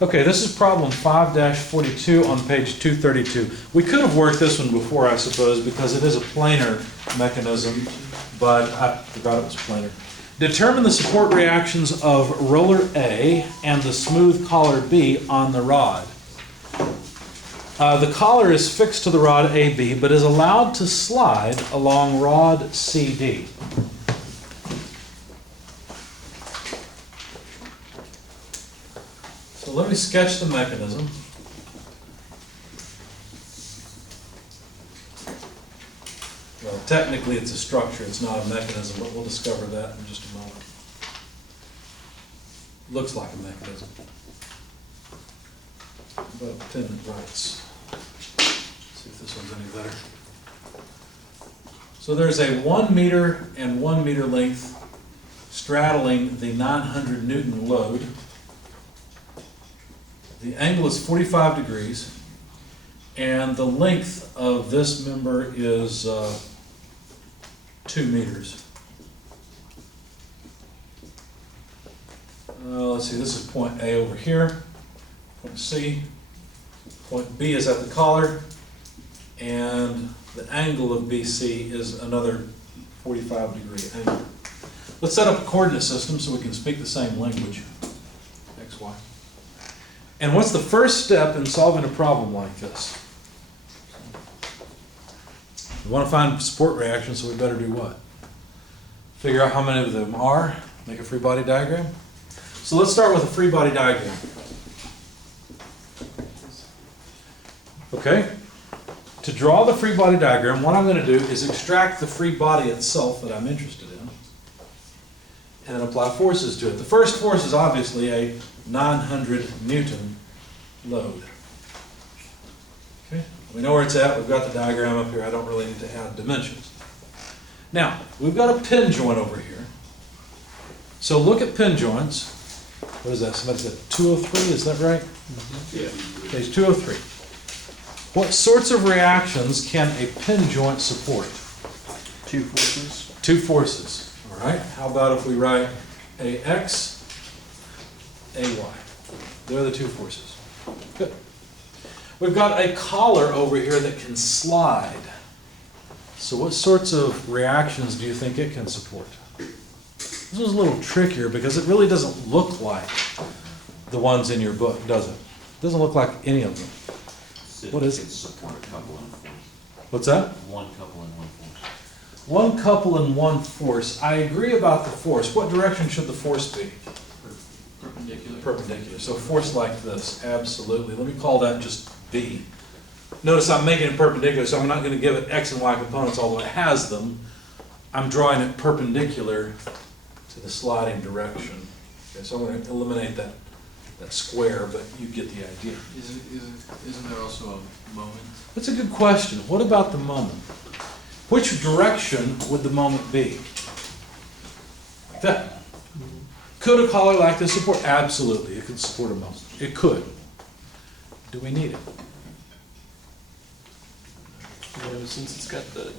Okay, this is problem 5-42 on page 232. We could have worked this one before, I suppose, because it is a planar mechanism, but I forgot it was planar. Determine the support reactions of roller A and the smooth collar B on the rod. The collar is fixed to the rod AB, but is allowed to slide along rod CD. So let me sketch the mechanism. Well, technically it's a structure, it's not a mechanism, but we'll discover that in just a moment. Looks like a mechanism. But I'll pretend it writes. See if this one's any better. So there's a 1 meter and 1 meter length straddling the 900 Newton load. The angle is 45 degrees, and the length of this member is 2 meters. Let's see, this is point A over here, point C. Point B is at the collar, and the angle of BC is another 45 degree angle. Let's set up a coordinate system so we can speak the same language, X, Y. And what's the first step in solving a problem like this? We want to find support reactions, so we better do what? Figure out how many of them are, make a free body diagram. So let's start with a free body diagram. Okay? To draw the free body diagram, what I'm going to do is extract the free body itself that I'm interested in, and then apply forces to it. The first force is obviously a 900 Newton load. Okay? We know where it's at. We've got the diagram up here. I don't really need to add dimensions. Now, we've got a pin joint over here. So look at pin joints. What is that? Somebody said 203, is that right? Yeah. Page 203. What sorts of reactions can a pin joint support? Two forces. Two forces. All right. How about if we write AX, AY? They're the two forces. Good. We've got a collar over here that can slide. So what sorts of reactions do you think it can support? This one's a little trickier because it really doesn't look like the ones in your book, does it? It doesn't look like any of them. What is it? Support a couple and force. What's that? One couple and one force. One couple and one force. I agree about the force. What direction should the force be? Perpendicular. Perpendicular. So force like this, absolutely. Let me call that just B. Notice I'm making it perpendicular, so I'm not going to give it X and Y components, although it has them. I'm drawing it perpendicular to the sliding direction. Okay, so I'm going to eliminate that square, but you get the idea. Isn't there also a moment? That's a good question. What about the moment? Which direction would the moment be? Like that. Could a collar like this support? Absolutely, it could support a moment. It could. Do we need it? Yeah, since it's got the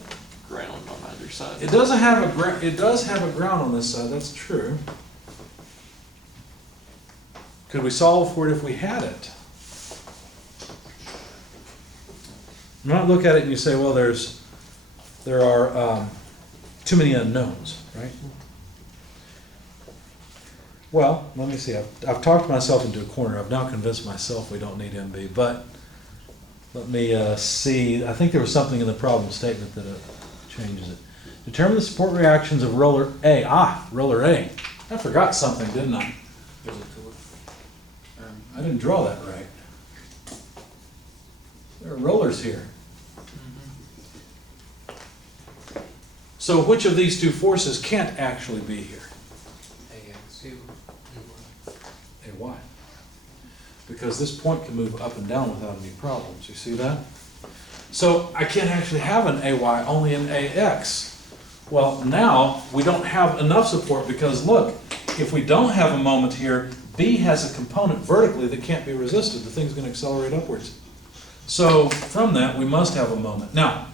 ground on either side. It doesn't have a it does have a ground on this side, that's true. Could we solve for it if we had it? You might look at it and you say, well, there are too many unknowns, right? Well, let me see. I've talked myself into a corner. I've now convinced myself we don't need MB, but let me see. I think there was something in the problem statement that changes it. Determine the support reactions of roller A. Roller A. I forgot something, didn't I? I didn't draw that right. There are rollers here. So which of these two forces can't actually be here? AY. Because this point can move up and down without any problems. You see that? So I can't actually have an AY, only an AX. Well, now we don't have enough support because look, if we don't have a moment here, B has a component vertically that can't be resisted. The thing's going to accelerate upwards. So from that, we must have a moment. Now,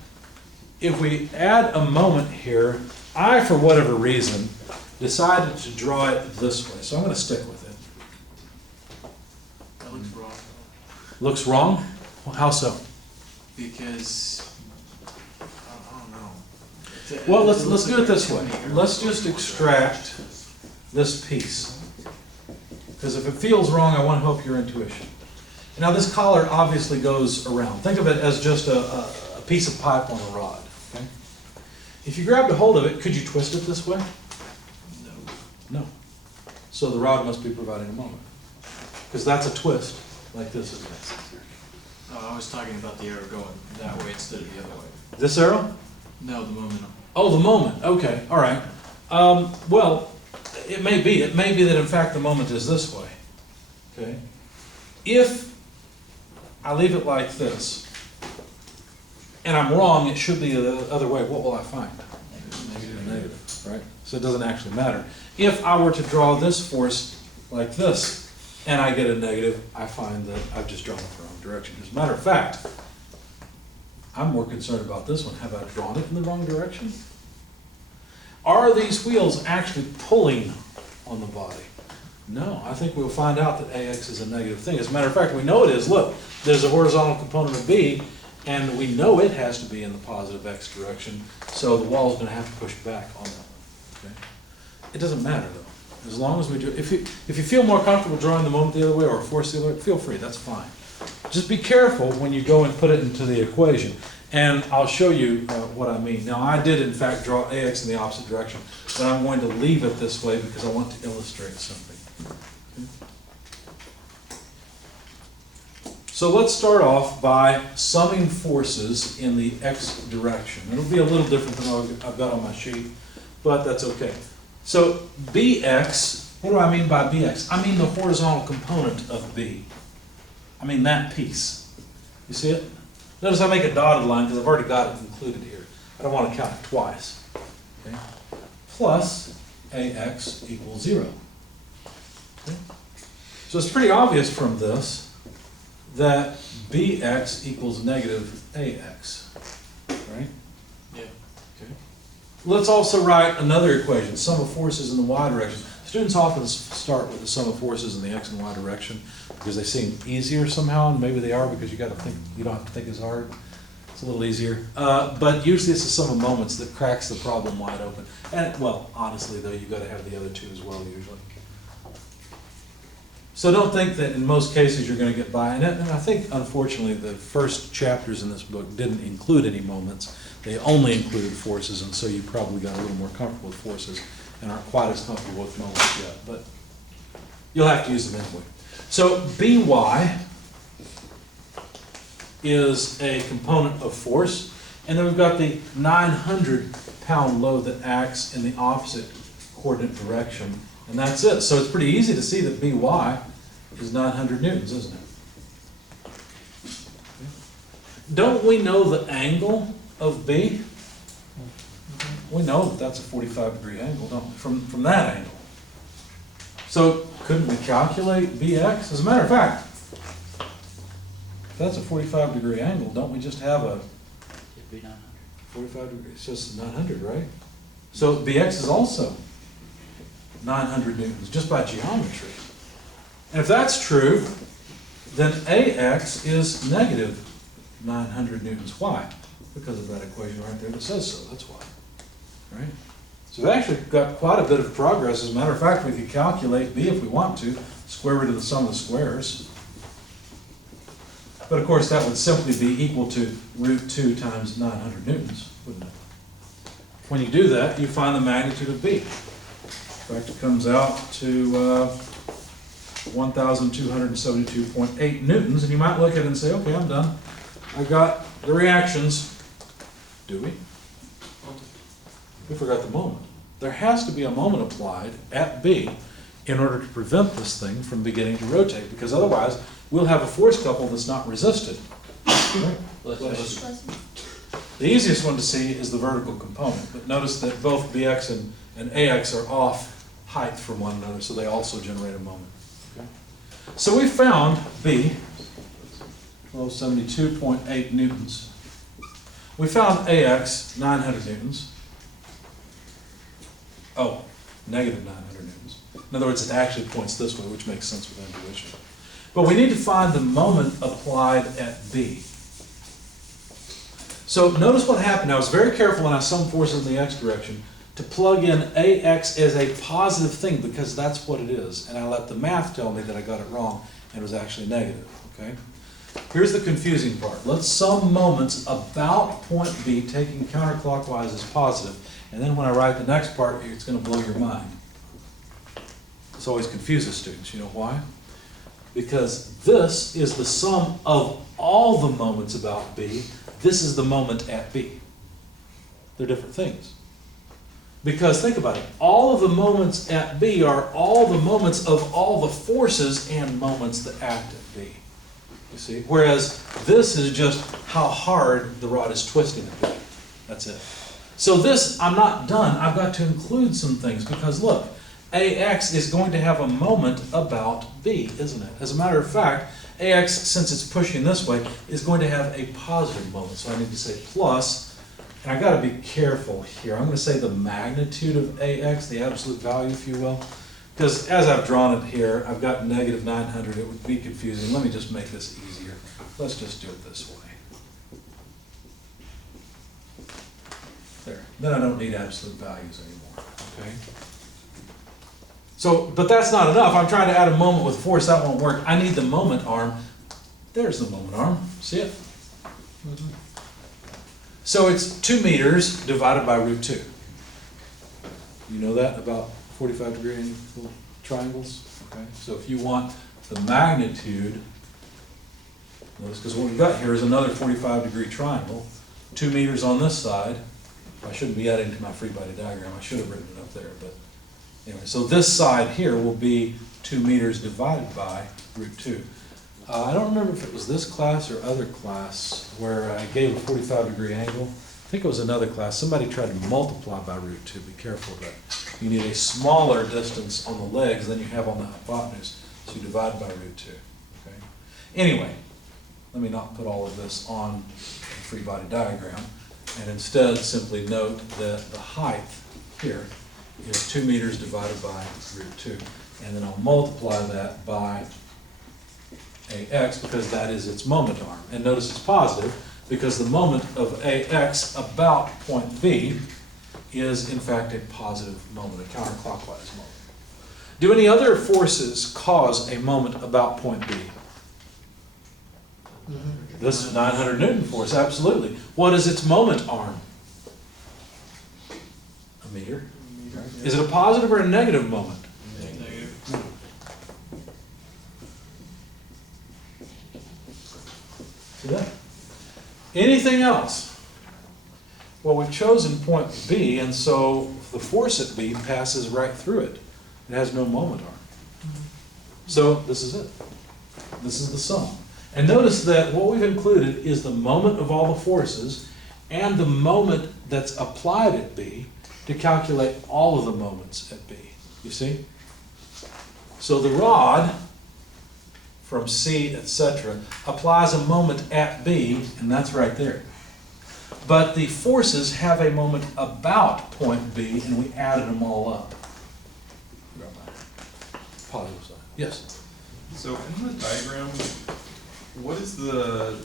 if we add a moment here, I, for whatever reason, decided to draw it this way. So I'm going to stick with it. That looks wrong. Looks wrong? Well, how so? Because, I don't know. Well, let's do it this way. Let's just extract this piece. Because if it feels wrong, I want to help your intuition. Now, this collar obviously goes around. Think of it as just a piece of pipe on a rod. Okay? If you grabbed a hold of it, could you twist it this way? No. No. So the rod must be providing a moment. Because that's a twist, like this is. Oh, I was talking about the arrow going that way instead of the other way. This arrow? No, the momentum. Oh, the moment. Okay, all right. Well, it may be. It may be that in fact the moment is this way. Okay. If I leave it like this, and I'm wrong, it should be the other way. What will I find? Negative, right? So it doesn't actually matter. If I were to draw this force like this, and I get a negative, I find that I've just drawn it the wrong direction. As a matter of fact, I'm more concerned about this one. Have I drawn it in the wrong direction? Are these wheels actually pulling on the body? No, I think we'll find out that AX is a negative thing. As a matter of fact, we know it is. Look, there's a horizontal component of B, and we know it has to be in the positive X direction, so the wall is going to have to push back on that. Okay? It doesn't matter, though. As long as we do, if you feel more comfortable drawing the moment the other way or force the other way, feel free, that's fine. Just be careful when you go and put it into the equation. And I'll show you what I mean. Now, I did, in fact, draw AX in the opposite direction, but I'm going to leave it this way because I want to illustrate something. Okay. So let's start off by summing forces in the X direction. It'll be a little different than what I've got on my sheet, but that's okay. So BX, what do I mean by BX? I mean the horizontal component of B. I mean that piece. You see it? Notice I make a dotted line because I've already got it included here. I don't want to count it twice. Okay? Plus AX equals 0. Okay? So it's pretty obvious from this that BX equals negative AX. Right? Yeah. Okay. Let's also write another equation, sum of forces in the y direction. Students often start with the sum of forces in the x and y direction because they seem easier somehow, and maybe they are because you got to think, you don't have to think as hard. It's a little easier. But usually it's the sum of moments that cracks the problem wide open. And, well, honestly, though, you've got to have the other two as well, usually. So don't think that in most cases you're going to get by. And I think, unfortunately, the first chapters in this book didn't include any moments. They only included forces, and so you probably got a little more comfortable with forces and aren't quite as comfortable with moments yet. But you'll have to use them anyway. So By is a component of force, and then we've got the 900-pound load that acts in the opposite coordinate direction, and that's it. So it's pretty easy to see that By is 900 newtons, isn't it? Don't we know the angle of B? We know that that's a 45-degree angle, don't we? From that angle. So couldn't we calculate Bx? As a matter of fact, if that's a 45-degree angle, don't we just have a It'd be 900. 45 degrees? It's just 900, right? So Bx is also 900 newtons, just by geometry. And if that's true, then Ax is negative 900 newtons. Why? Because of that equation right there that says so. That's why. Right? So we've actually got quite a bit of progress. As a matter of fact, we could calculate B if we want to, square root of the sum of the squares. But of course, that would simply be equal to root 2 times 900 newtons, wouldn't it? When you do that, you find the magnitude of B. In fact, it comes out to 1,272.8 newtons, and you might look at it and say, okay, I'm done. I've got the reactions. Do we? We forgot the moment. There has to be a moment applied at B in order to prevent this thing from beginning to rotate, because otherwise we'll have a force couple that's not resisted. Right? The easiest one to see is the vertical component, but notice that both Bx and Ax are off height from one another, so they also generate a moment. Okay? So we found B, 1272.8 newtons. We found Ax, 900 newtons. Oh, negative 900 newtons. In other words, it actually points this way, which makes sense with intuition. But we need to find the moment applied at B. So notice what happened. I was very careful when I summed forces in the x direction to plug in AX as a positive thing because that's what it is. And I let the math tell me that I got it wrong and it was actually negative, okay? Here's the confusing part. Let's sum moments about point B, taking counterclockwise as positive. And then when I write the next part, it's going to blow your mind. This always confuses students. You know why? Because this is the sum of all the moments about B. This is the moment at B. They're different things. Because think about it. All of the moments at B are all the moments of all the forces and moments that act at B. You see? Whereas this is just how hard the rod is twisting at B. That's it. So this, I'm not done. I've got to include some things because look, AX is going to have a moment about B, isn't it? As a matter of fact, AX, since it's pushing this way, is going to have a positive moment. So I need to say plus, and I've got to be careful here. I'm going to say the magnitude of AX, the absolute value, if you will. Because as I've drawn it here, I've got negative 900. It would be confusing. Let me just make this easier. Let's just do it this way. There. Then I don't need absolute values anymore. Okay? So, but that's not enough. I'm trying to add a moment with force. That won't work. I need the moment arm. There's the moment arm. See it? So it's 2 meters divided by root 2. You know that about 45-degree angle triangles? Okay. So if you want the magnitude, notice because what we've got here is another 45-degree triangle. 2 meters on this side. I shouldn't be adding to my free body diagram. I should have written it up there, but anyway. So this side here will be 2 meters divided by root 2. I don't remember if it was this class or other class where I gave a 45-degree angle. I think it was another class. Somebody tried to multiply by root 2. Be careful of that. You need a smaller distance on the legs than you have on the hypotenuse, so you divide by root 2. Okay. Anyway, let me not put all of this on the free body diagram, and instead simply note that the height here is 2 meters divided by root 2. And then I'll multiply that by AX because that is its moment arm. And notice it's positive because the moment of AX about point B is in fact a positive moment, a counterclockwise moment. Do any other forces cause a moment about point B? This is 900 Newton force, absolutely. What is its moment arm? A meter. Is it a positive or a negative moment? Negative. See that? Anything else? Well, we've chosen point B, and so the force at B passes right through it. It has no moment arm. So this is it. This is the sum. And notice that what we've included is the moment of all the forces and the moment that's applied at B to calculate all of the moments at B. You see? So the rod from C, etc., applies a moment at B, and that's right there. But the forces have a moment about point B, and we added them all up. Positive side. Yes? So in the diagram, what is the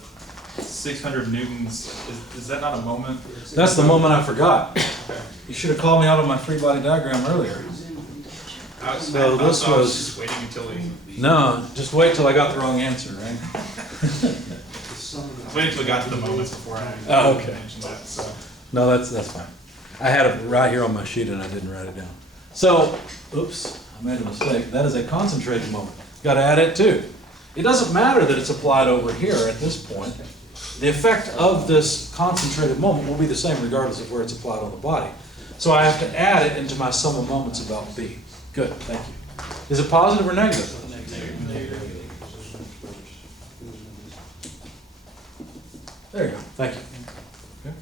600 newtons? Is that not a moment? That's the moment I forgot. You should have called me out on my free body diagram earlier. So this I was was, just waiting until we. no, just wait till I got the wrong answer, right? I was waiting until we got to the moments before I Oh, okay. mentioned that. So. No, that's fine. I had it right here on my sheet and I didn't write it down. So, oops, I made a mistake. That is a concentrated moment. Got to add it too. It doesn't matter that it's applied over here at this point. The effect of this concentrated moment will be the same regardless of where it's applied on the body. So I have to add it into my sum of moments about B. Good, thank you. Is it positive or negative? There you go, thank you. Okay.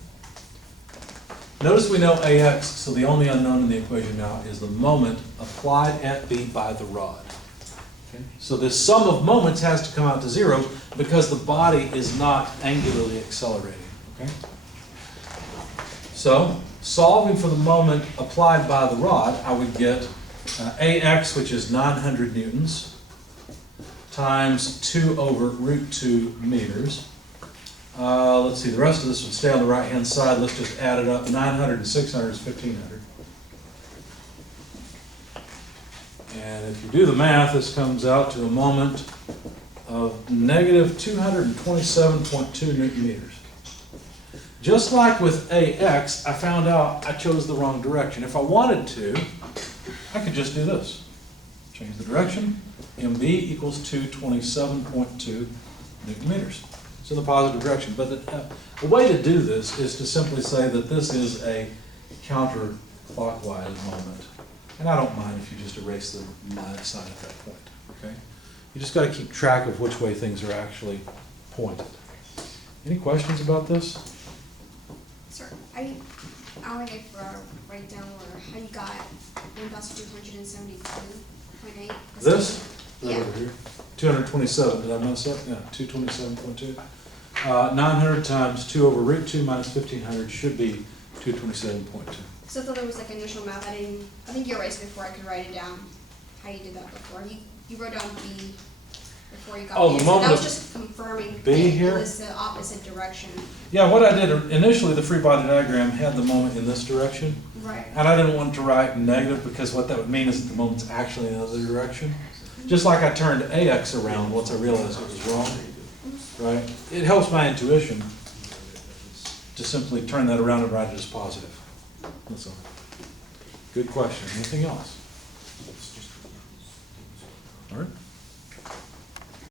Notice we know AX, so the only unknown in the equation now is the moment applied at B by the rod. Okay. So this sum of moments has to come out to 0 because the body is not angularly accelerating. Okay? So, solving for the moment applied by the rod, I would get AX, which is 900 newtons, times 2 over root 2 meters. Let's see, the rest of this would stay on the right-hand side. Let's just add it up. 900 and 600 is 1,500. And if you do the math, this comes out to a moment of negative 227.2 newton meters. Just like with AX, I found out I chose the wrong direction. If I wanted to, I could just do this. Change the direction. MB equals 227.2 newton meters. It's in the positive direction. But the way to do this is to simply say that this is a counterclockwise moment. And I don't mind if you just erase the minus sign at that point, okay? You just got to keep track of which way things are actually pointed. Any questions about this? Sir, I want to write down where how you got 1,272.8. This? Right Yeah. over here. 227, did I mess up? Yeah, 227.2. 900 times 2 over root 2 minus 1,500 should be 227.2. So I thought there was like initial math. I think you erased before I could write it down. How you did that before? You wrote down B before you got Oh, B. the So moment that was of just confirming B that here? it was the opposite direction. Yeah, what I did initially, the free body diagram had the moment in this direction. Right. And I didn't want to write negative because what that would mean is that the moment's actually in the other direction. Just like I turned AX around once I realized it was wrong, right? It helps my intuition to simply turn that around and write it as positive. That's all. Good question. Anything else? All right.